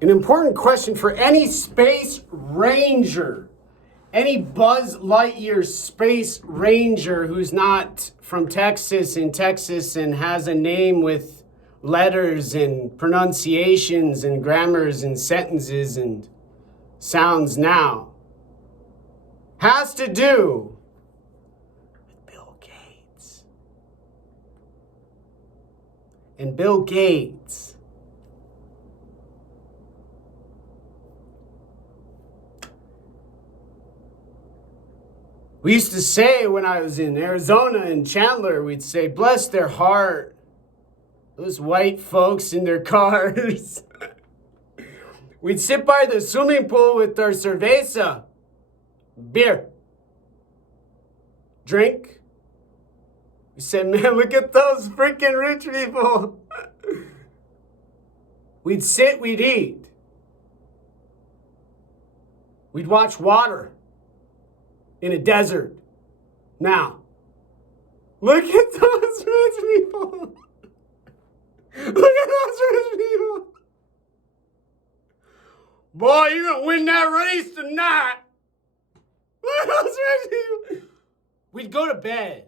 An important question for any space ranger, any Buzz Lightyear space ranger who's not from Texas and has a name with letters and pronunciations and grammars and sentences and sounds now, has to do with Bill Gates. And Bill Gates we used to say when I was in Arizona and Chandler, we'd say, bless their heart, those white folks in their cars. We'd sit by the swimming pool with our cerveza, beer, drink. We said, man, look at those freaking rich people. We'd sit, we'd eat. We'd watch water in a desert. Now, look at those rich people. Look at those rich people. Boy, you're going to win that race tonight. Look at those rich people. We'd go to bed.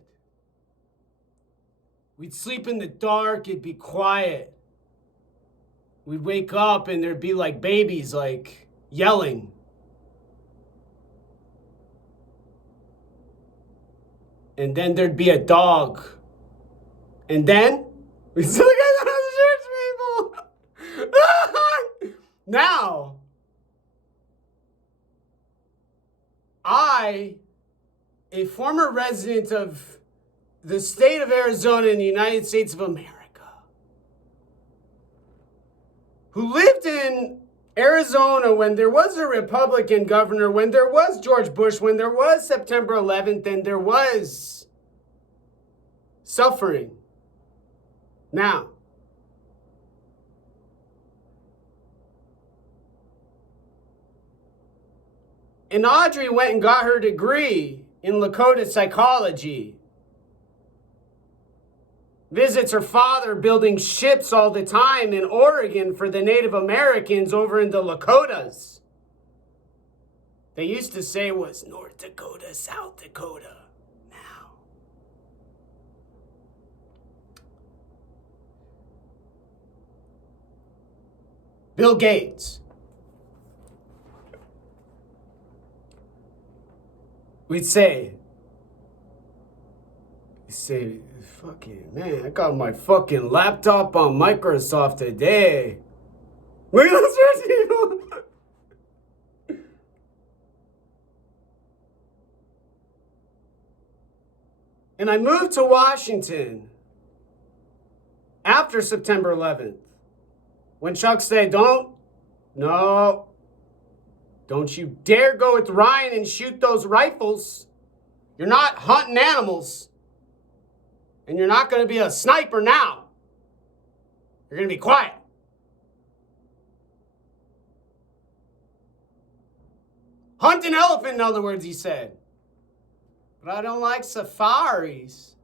We'd sleep in the dark. It'd be quiet. We'd wake up and there'd be like babies, like yelling. And then there'd be a dog. And then we still got those church people. Now, a former resident of the state of Arizona in the United States of America, who lived in Arizona when there was a Republican governor, when there was George Bush, when there was September 11th, and there was suffering. Now, and Audrey went and got her degree in Lakota psychology. Visits her father building ships all the time in Oregon for the Native Americans over in the Lakotas. They used to say it was North Dakota, South Dakota. Now, Bill Gates. We'd say, fucking, man, I got my fucking laptop on Microsoft today. Look at those rich people. And I moved to Washington after September 11th. When Chuck said, don't you dare go with Ryan and shoot those rifles. You're not hunting animals. And you're not going to be a sniper now. You're going to be quiet. Hunt an elephant, in other words, he said. But I don't like safaris.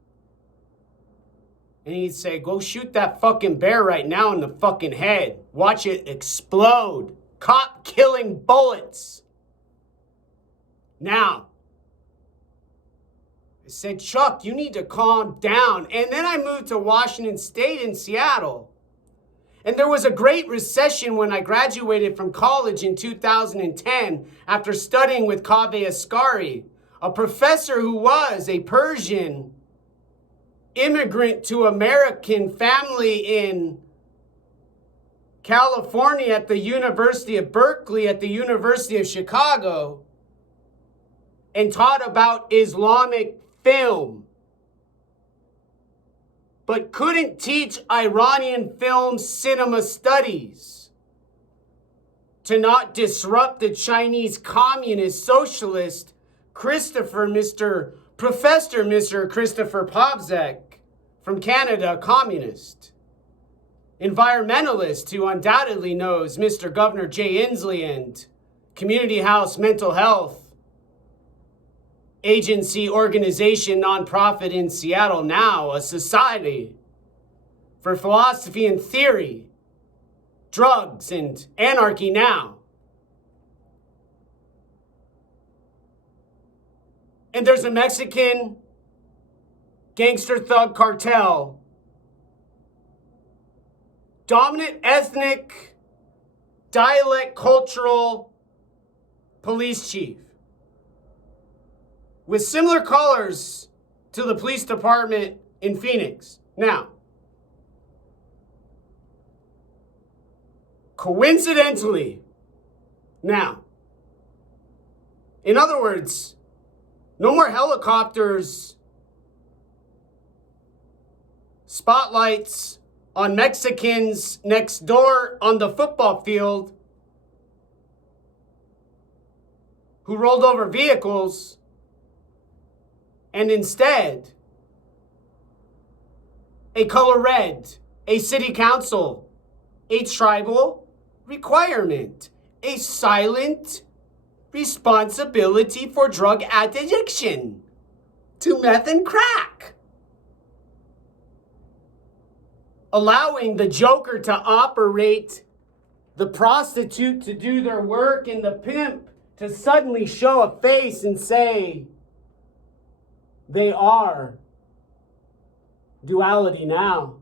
And he'd say, go shoot that fucking bear right now in the fucking head. Watch it explode. Cop killing bullets. Now, I said, Chuck, you need to calm down. And then I moved to Washington State in Seattle. And there was a great recession when I graduated from college in 2010 after studying with Kaveh Asghari, a professor who was a Persian immigrant to American family in California at the University of Berkeley, at the University of Chicago, and taught about Islamic film, but couldn't teach Iranian film cinema studies to not disrupt the Chinese communist socialist Professor Mr. Christopher Povzek from Canada, communist. Environmentalist who undoubtedly knows Mr. Governor Jay Inslee and Community House Mental Health agency, organization, nonprofit in Seattle now, a society for philosophy and theory, drugs and anarchy now. And there's a Mexican gangster thug cartel, dominant ethnic, dialect, cultural police chief with similar colors to the police department in Phoenix. Now, coincidentally, in other words, no more helicopters, spotlights on Mexicans next door on the football field who rolled over vehicles, and instead, a color red, a city council, a tribal requirement, a silent responsibility for drug addiction to meth and crack. Allowing the joker to operate, the prostitute to do their work, and the pimp to suddenly show a face and say they are duality now.